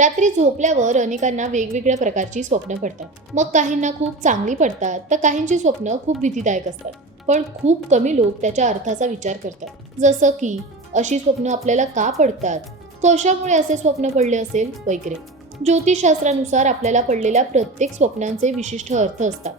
रात्री झोपल्यावर अनेकांना वेगवेगळ्या प्रकारची स्वप्न पडतात. मग काहींना खूप चांगली पडतात तर काहींची स्वप्न खूप भीतीदायक असतात. पण खूप कमी लोक त्याच्या अर्थाचा विचार करतात. जसं की अशी स्वप्न आपल्याला का पडतात? कशामुळे असे स्वप्न पडले असेल? वगैरे. ज्योतिषशास्त्रानुसार आपल्याला पडलेल्या प्रत्येक स्वप्नांचे विशिष्ट अर्थ असतात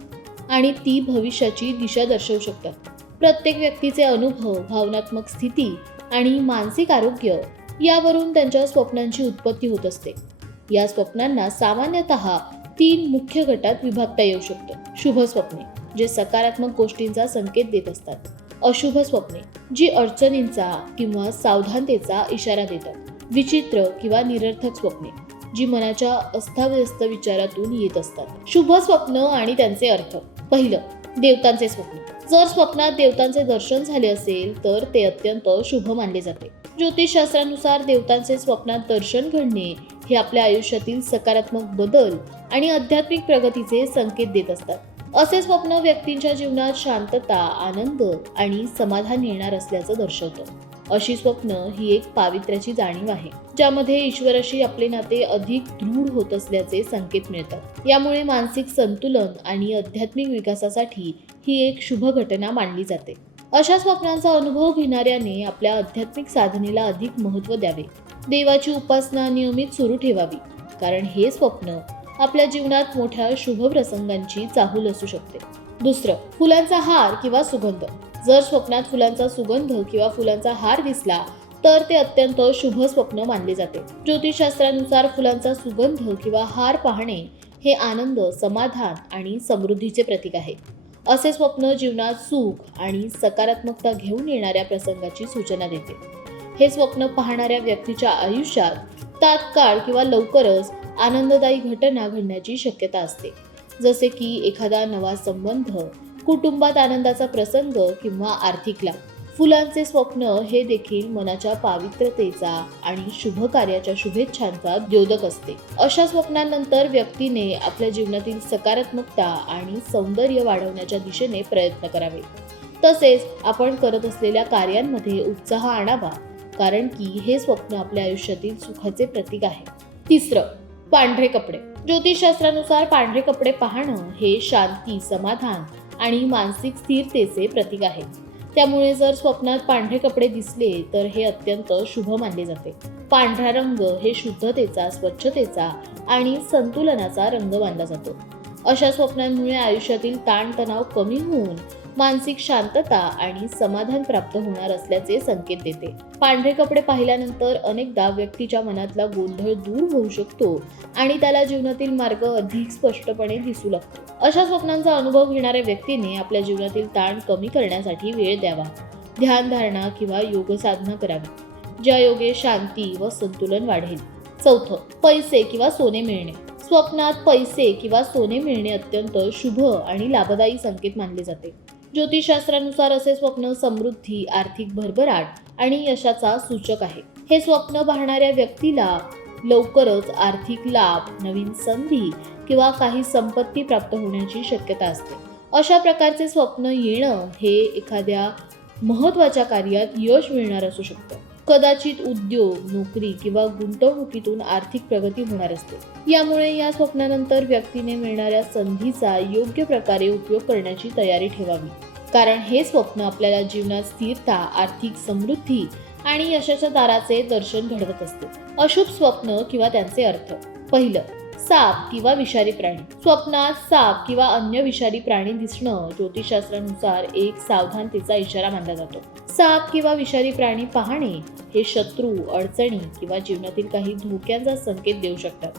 आणि ती भविष्याची दिशा दर्शवू शकतात. प्रत्येक व्यक्तीचे अनुभव भावनात्मक स्थिती आणि मानसिक आरोग्य यावरून त्यांच्या स्वप्नांची उत्पत्ती होत असते. या स्वप्नांना सामान्यतः तीन मुख्य गटात विभागता येऊ शकतो. शुभ स्वप्ने जे सकारात्मक गोष्टींचा संकेत देत असतात. अशुभ स्वप्ने जी अडचणींचा किंवा सावधानतेचा इशारा देतात. विचित्र किंवा निरर्थक स्वप्ने जी मनाच्या अस्ताव्यस्त विचारातून येत असतात. शुभ स्वप्न आणि त्यांचे अर्थ. पहिलं देवतांचे स्वप्न. जर स्वप्नात देवतांचे दर्शन झाले असेल तर ते अत्यंत शुभ मानले जाते. ज्योतिषशास्त्रानुसार देवतांचे स्वप्नात दर्शन घडणे हे आपल्या आयुष्यातील सकारात्मक बदल आणि आध्यात्मिक प्रगतीचे संकेत देत असतात. असे स्वप्न व्यक्तींच्या जीवनात शांतता आनंद आणि समाधान येणार असल्याचं दर्शवतं. अशी स्वप्न ही एक पावित्र्याची जाणीव आहे ज्यामध्ये ईश्वराशी आपले नाते अधिक दृढ होत असल्याचे संकेत मिळतात. यामुळे मानसिक संतुलन आणि आध्यात्मिक विकासासाठी ही एक शुभ घटना मानली जाते. अशा स्वप्नांचा अनुभव घेणाऱ्याने आपल्या आध्यात्मिक साधनेला अधिक महत्त्व द्यावे. देवाची उपासना नियमित सुरू ठेवावी. कारण हे स्वप्न आपल्या जीवनात मोठ्या शुभ प्रसंगांची चाहूल असू शकते. दुसरं फुलांचा हार किंवा सुगंध. जर स्वप्नात फुलांचा सुगंध किंवा फुलांचा हार दिसला तर ते अत्यंत शुभ स्वप्न मानले जाते. ज्योतिषशास्त्रानुसार फुलांचा सुगंध किंवा हार पाहणे हे आनंद समाधान आणि समृद्धीचे प्रतीक आहे. असे स्वप्न जीवनात सुख आणि सकारात्मकता घेऊन येणाऱ्या प्रसंगाची सूचना देते. हे स्वप्न पाहणाऱ्या व्यक्तीच्या आयुष्यात तात्काळ किंवा लवकरच आनंददायी घटना घडण्याची शक्यता असते. जसे की एखादा नवा संबंध कुटुंबात आनंदाचा प्रसंग किंवा आर्थिक लाभ. फुलांचे स्वप्न हे देखील मनाच्या पावित्र्यतेचा आणि शुभ कार्याच्या शुभेच्छांचा द्योतक असते. अशा स्वप्नांनंतर व्यक्तीने आपल्या जीवनातील सकारात्मकता आणि सौंदर्य वाढवण्याच्या दिशेने प्रयत्न करावे. तसेच आपण करत असलेल्या कार्यांमध्ये उत्साह आणावा. कारण की हे स्वप्न आपल्या आयुष्यातील सुखाचे प्रतीक आहे. तिसरं पांढरे कपडे. ज्योतिषशास्त्रानुसार पांढरे कपडे पाहणं हे शांती समाधान आणि मानसिक स्थिरतेचे प्रतीक आहे. त्यामुळे जर स्वप्नात पांढरे कपडे दिसले तर हे अत्यंत शुभ मानले जाते. पांढरा रंग हे शुद्धतेचा स्वच्छतेचा आणि संतुलनाचा रंग मानला जातो. अशा स्वप्नांमुळे आयुष्यातील ताणतणाव कमी होऊन मानसिक शांतता आणि समाधान प्राप्त होणार असल्याचे संकेत देते. पांढरे कपडे पाहिल्यानंतर अनेकदा व्यक्तीच्या मनातला गोंधळ दूर होऊ शकतो आणि त्याला जीवनातील मार्ग अधिक स्पष्टपणे दिसू लागतो. अशा स्वप्नांचा अनुभव घेणाऱ्या व्यक्तीने आपल्या जीवनातील ताण कमी करण्यासाठी वेळ द्यावा. ध्यानधारणा किंवा योग साधना करावी ज्या योगे शांती व संतुलन वाढेल. चौथं पैसे किंवा सोने मिळणे. स्वप्नात पैसे किंवा सोने मिळणे अत्यंत शुभ आणि लाभदायी संकेत मानले जाते. ज्योतिषशास्त्रानुसार असे स्वप्न समृद्धी आर्थिक भरभराट आणि यशाचा सूचक आहे. हे स्वप्न पाहणाऱ्या व्यक्तीला लवकरच आर्थिक लाभ नवीन संधी किंवा काही संपत्ती प्राप्त होण्याची शक्यता असते. अशा प्रकारचे स्वप्न येणं हे एखाद्या महत्त्वाच्या कार्यात यश मिळणार असू शकतं. कदाचित उद्योग नोकरी किंवा गुंतवणुकीतून आर्थिक प्रगती होणार असते. यामुळे या स्वप्नानंतर व्यक्तीने मिळणाऱ्या संधीचा योग्य प्रकारे उपयोग करण्याची तयारी ठेवावी. कारण हे स्वप्न आपल्याला जीवनात स्थिरता आर्थिक समृद्धी आणि यशाच्या दाराचे दर्शन घडवत असते. अशुभ स्वप्न किंवा त्यांचे अर्थ. पहिलं साप किंवा विषारी प्राणी. स्वप्नात साप किंवा अन्य विषारी प्राणी दिसणं ज्योतिषशास्त्रानुसार एक सावधानतेचा इशारा मानला जातो. साप किंवा विषारी प्राणी पाहणे हे शत्रू अडचणी किंवा जीवनातील काही धोक्यांचा संकेत देऊ शकतात.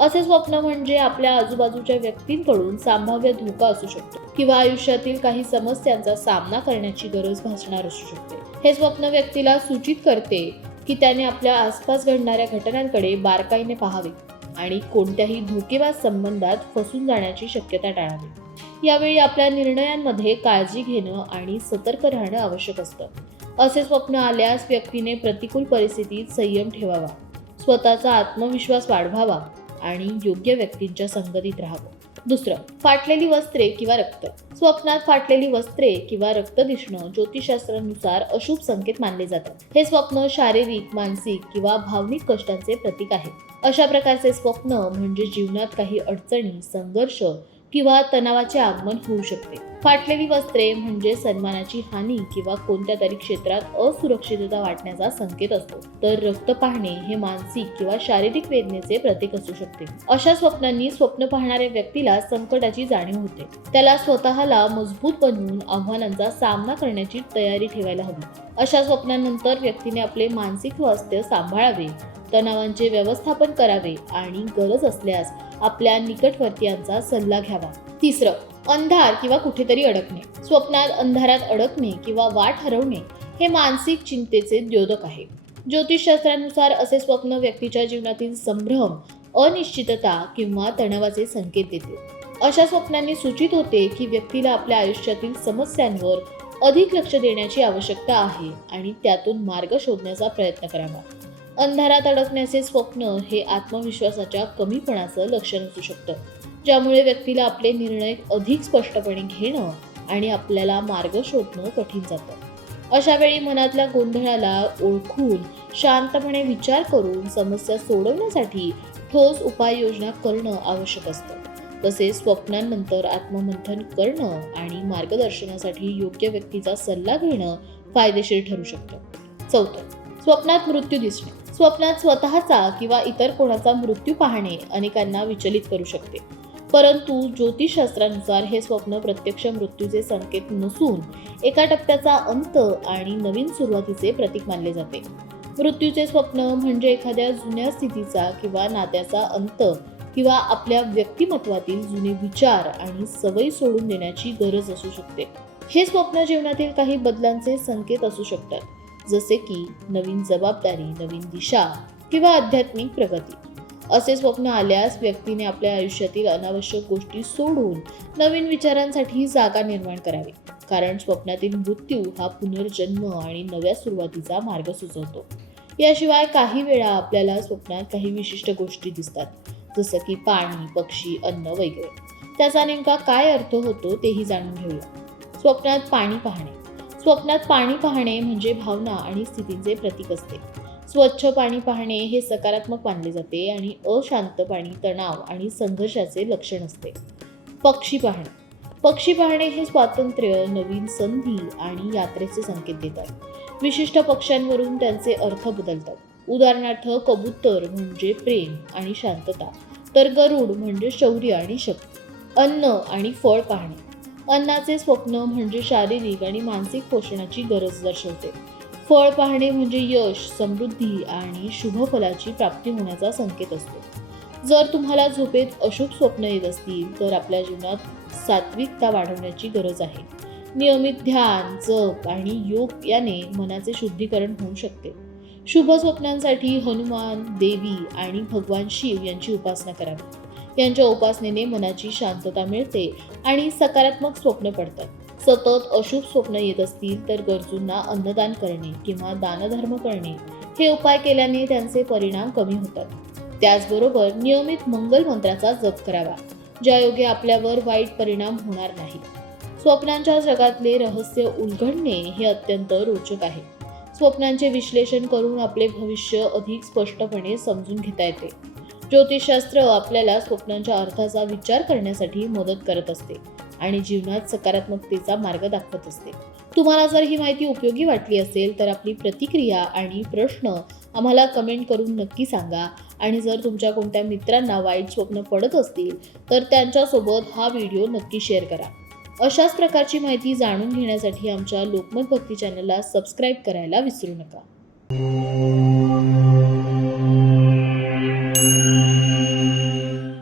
असे स्वप्न म्हणजे आपल्या आजूबाजूच्या व्यक्तींकडून संभाव्य धोका असू शकतो किंवा आयुष्यातील काही समस्यांचा सामना करण्याची गरज भासणार असू शकते. हे स्वप्न व्यक्तीला सूचित करते की त्याने आपल्या आसपास घडणाऱ्या घटनांकडे बारकाईने पाहावे. आणि कोणत्याही धोकेबाज संबंधात फसून जाण्याची शक्यता टाळावी. यावेळी आपल्या निर्णयांमध्ये काळजी घेणं आणि सतर्क राहणं आवश्यक असतं. असे स्वप्न आल्यास व्यक्तीने प्रतिकूल परिस्थितीत संयम ठेवावा. स्वतःचा आत्मविश्वास वाढवावा आणि योग्य व्यक्तींच्या संगतीत राहावं. दुसरं फाटलेली वस्त्रे किंवा रक्त. स्वप्नात फाटलेली वस्त्रे किंवा रक्त दिसणं ज्योतिषशास्त्रानुसार अशुभ संकेत मानले जातात. हे स्वप्न शारीरिक मानसिक किंवा भावनिक कष्टांचे प्रतीक आहे. अशा प्रकारचे स्वप्न म्हणजे जीवनात काही अडचणी संघर्ष किंवा तणावाचे आगमन होऊ शकते. फाटलेली वस्त्रे म्हणजे सन्मानाची हानी किंवा कोणत्या तरी क्षेत्रात असुरक्षितता वाटण्याचा संकेत असतो. तर रक्त पाहणे हे मानसिक किंवा शारीरिक वेदनेचे प्रतीक असू शकते. अशा स्वप्नांनी स्वप्न पाहणाऱ्या व्यक्तीला संकटाची जाणीव होते. त्याला स्वतःला मजबूत बनवून आव्हानांचा सामना करण्याची तयारी ठेवायला हवी. अशा स्वप्नांनंतर व्यक्तीने आपले मानसिक स्वास्थ्य सांभाळावे तणावांचे व्यवस्थापन करावे आणि गरज असल्यास आपल्या निकटवर्तीयांचा सल्ला घ्यावा. तिसरं अंधार किंवा कुठेतरी अडकणे. स्वप्नात अंधारात अडकणे किंवा वाट हरवणे हे मानसिक चिंतेचे द्योतक आहे. ज्योतिषशास्त्रानुसार असे स्वप्न व्यक्तीच्या जीवनातील संभ्रम अनिश्चितता किंवा तणावाचे संकेत देते. अशा स्वप्नांनी सूचित होते की व्यक्तीला आपल्या आयुष्यातील समस्यांवर अधिक लक्ष देण्याची आवश्यकता आहे आणि त्यातून मार्ग शोधण्याचा प्रयत्न करावा. अंधारात अडकण्याचे स्वप्न हे आत्मविश्वासाच्या कमीपणाचं लक्षण असू शकतं. ज्यामुळे व्यक्तीला आपले निर्णय अधिक स्पष्टपणे घेणं आणि आपल्याला मार्ग शोधणं कठीण जातं. अशा वेळी मनातल्या गोंधळाला ओळखून शांतपणे विचार करून समस्या सोडवण्यासाठी ठोस उपाययोजना करणं आवश्यक असतं. तसेच स्वप्नांनंतर आत्ममंथन करणं आणि मार्गदर्शनासाठी योग्य व्यक्तीचा सल्ला घेणं फायदेशीर ठरू शकतं. चौथं स्वप्नात मृत्यू दिसणे. स्वप्नात स्वतःचा किंवा इतर कोणाचा मृत्यू पाहणे अनेकांना विचलित करू शकते. परंतु ज्योतिषशास्त्रानुसार हे स्वप्न प्रत्यक्ष मृत्यूचे संकेत नसून एका टप्प्याचा अंत आणि नवीन सुरुवातीचे प्रतीक मानले जाते. मृत्यूचे स्वप्न म्हणजे एखाद्या जुन्या स्थितीचा किंवा नात्याचा अंत किंवा आपल्या व्यक्तिमत्वातील जुने विचार आणि सवयी सोडून देण्याची गरज असू शकते. हे स्वप्न जीवनातील काही बदलांचे संकेत असू शकतात. जसे की नवीन जबाबदारी नवीन दिशा किंवा आध्यात्मिक प्रगती. असे स्वप्न आल्यास व्यक्तीने आपल्या आयुष्यातील अनावश्यक गोष्टी सोडून नवीन विचारांसाठी जागा निर्माण करावी. कारण स्वप्नातील मृत्यू हा पुनर्जन्म आणि नव्या सुरुवातीचा मार्ग सुचवतो. याशिवाय काही वेळा आपल्याला स्वप्नात काही विशिष्ट गोष्टी दिसतात. जसं की पाणी पक्षी अन्न वगैरे. त्याचा नेमका काय अर्थ होतो तेही जाणून घेऊया. स्वप्नात पाणी पाहणे. स्वप्नात पाणी पाहणे म्हणजे भावना आणि स्थितीचे प्रतीक असते. स्वच्छ पाणी पाहणे हे सकारात्मक मानले जाते आणि अशांत पाणी तणाव आणि संघर्षाचे लक्षण असते. पक्षी पाहणे. पक्षी पाहणे हे स्वातंत्र्य नवीन संधी आणि यात्रेचे संकेत देतात. विशिष्ट पक्ष्यांवरून त्यांचे अर्थ बदलतात. उदाहरणार्थ कबूतर म्हणजे प्रेम आणि शांतता तर गरुड म्हणजे शौर्य आणि शक्ती. अन्न आणि फळ पाहणे. अन्नाचे स्वप्न म्हणजे शारीरिक आणि मानसिक पोषणाची गरज दर्शवते. फळ पाहणे म्हणजे यश समृद्धी आणि शुभफलाची प्राप्ती होण्याचा संकेत असतो. जर तुम्हाला झोपेत अशुभ स्वप्न येत असतील तर आपल्या जीवनात सात्विकता वाढवण्याची गरज आहे. नियमित ध्यान जप आणि योग याने मनाचे शुद्धीकरण होऊ शकते. शुभ स्वप्नांसाठी हनुमान देवी आणि भगवान शिव यांची उपासना करावी यांच्या उपासनेने मनाची शांतता मिळते आणि सकारात्मक स्वप्न पडतात. सतत अशुभ स्वप्न येत असतील तर गरजूंना अन्नदान करणे किंवा दानधर्म करणे हे उपाय केल्याने त्यांचे परिणाम कमी होतात. त्याचबरोबर नियमित मंगल मंत्राचा जप करावा ज्यायोगे आपल्यावर वाईट परिणाम होणार नाही. स्वप्नांच्या जगातले रहस्य उलगडणे हे अत्यंत रोचक आहे. स्वप्नांचे विश्लेषण करून आपले भविष्य अधिक स्पष्टपणे समजून घेता येते. ज्योतिषशास्त्र आपल्याला स्वप्नांच्या अर्थाचा विचार करण्यासाठी मदत करत असते आणि जीवनात सकारात्मकतेचा मार्ग दाखवत असते. तुम्हाला जर ही माहिती उपयोगी वाटली असेल तर आपली प्रतिक्रिया आणि प्रश्न आम्हाला कमेंट करून नक्की सांगा. आणि जर तुमच्या कोणत्या मित्रांना वाईट स्वप्न पडत असतील तर त्यांच्यासोबत हा व्हिडिओ नक्की शेअर करा. अशाच प्रकारची माहिती जाणून घेण्यासाठी आमच्या लोकमत भक्ती चॅनलला सबस्क्राईब करायला विसरू नका.